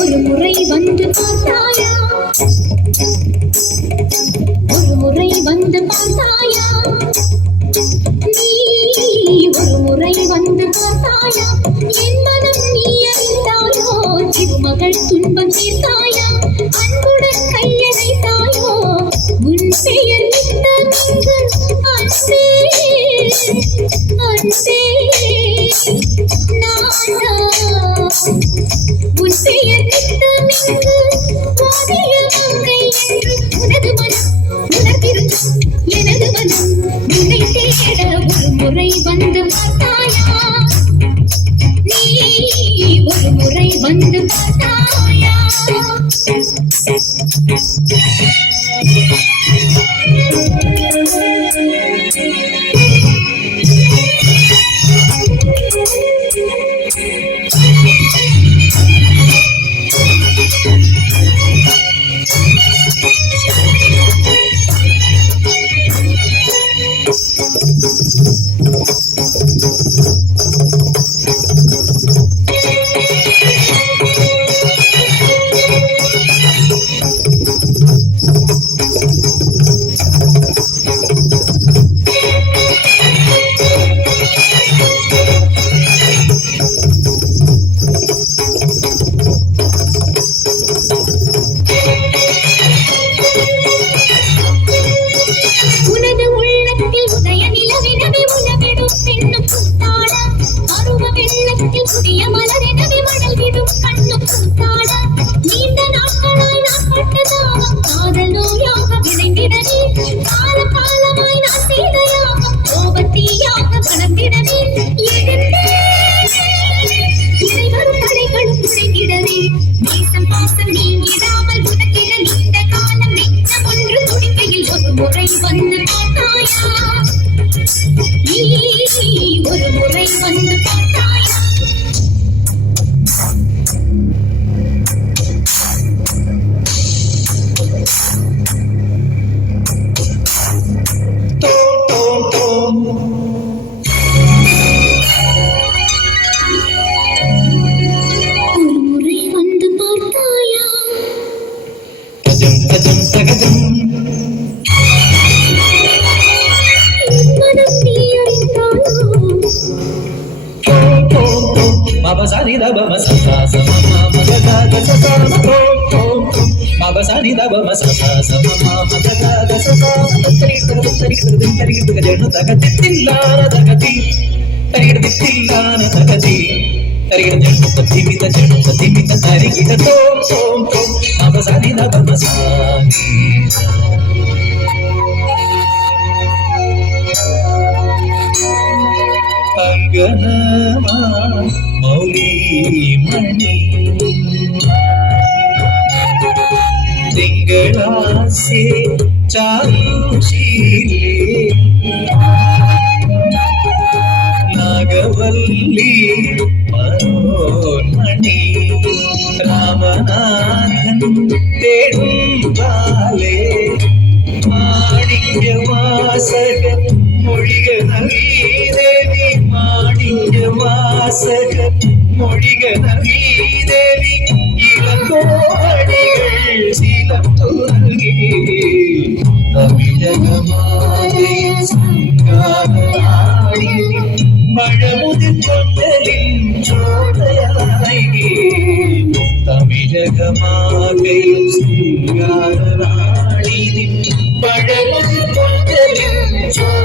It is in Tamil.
ஒரு முறை வந்து பார்த்தாயா, ஒரு முறை வந்து பார்த்தாயா, நீ ஒரு முறை வந்து பார்த்தாயா, என் மனம் நீ அறிந்தாயோ, திருமகள் துன்பம் தீர்த்தாயா, அன்புடன் கையணைத்தாயோ, உன் பெயர் நித்தமிங்கு அன்பே அன்பே நானா, உன் பெயர் நித்தமிங்கு வாடிய மங்கை என்று உனது மனம் உணர்ந்திருக்கும் எனது மனம் உன்னை தேட ஒரு முறை வந்து பார்த்தாயா, நீ ஒரு முறை வந்து பார்த்தாயா. உனது உள்ளத்தில் உதய நிலவெனவே உலவிடும் பெண்ணும் கூத்தாட, அருவ வெள்ளத்தில் புதிய மலரெனவே மணல் விடும் கண்ணும் கூத்தாட, நீண்ட நாட்களாய் நான் பட்ட தாகம் காதல் நோயாக விளைந்திடவே, கால காலமாய் நான் செய்த யாகம் கோபத்தீயாக வளர்ந்திடவே, இறைவரும் தடைகளும் குறைந்திடவே, நேசம் பாசம் நீங்கிடாமல் உனக்கென நீண்ட காலம் நெஞ்சம் ஒன்று துடிக்கையில் ஒரு முறை வந்து பார்த்தாயா, நீ ஒரு முறை வந்து பார்த்தாயா. ஒரு முறை வந்து பார்த்தாயா, மனம் நீ அறிந்தாயோ, Mabasani da ba masasa sama magaga ga sasa to Mabasani da ba masasa sama magaga ga sasa tari ga jenu takatilla takati tari ga tilla takati tari ga jenu patimita tari ga to Mabasani da ba masani Anganama Mauli Mani Tingalase Charuchile Nagavalli Manoni Ramanathan Tedumbale Manikyamasaka Moliga Nagidevi Manikyamasaka Moliga Nagidevi Ilakodigal Silamturgi Tamilagamagai Sangaradi Mazhamudil Kondalim Chodayai Tamilagamagai Sangaradi Mazhamudil Kondalim Chodayai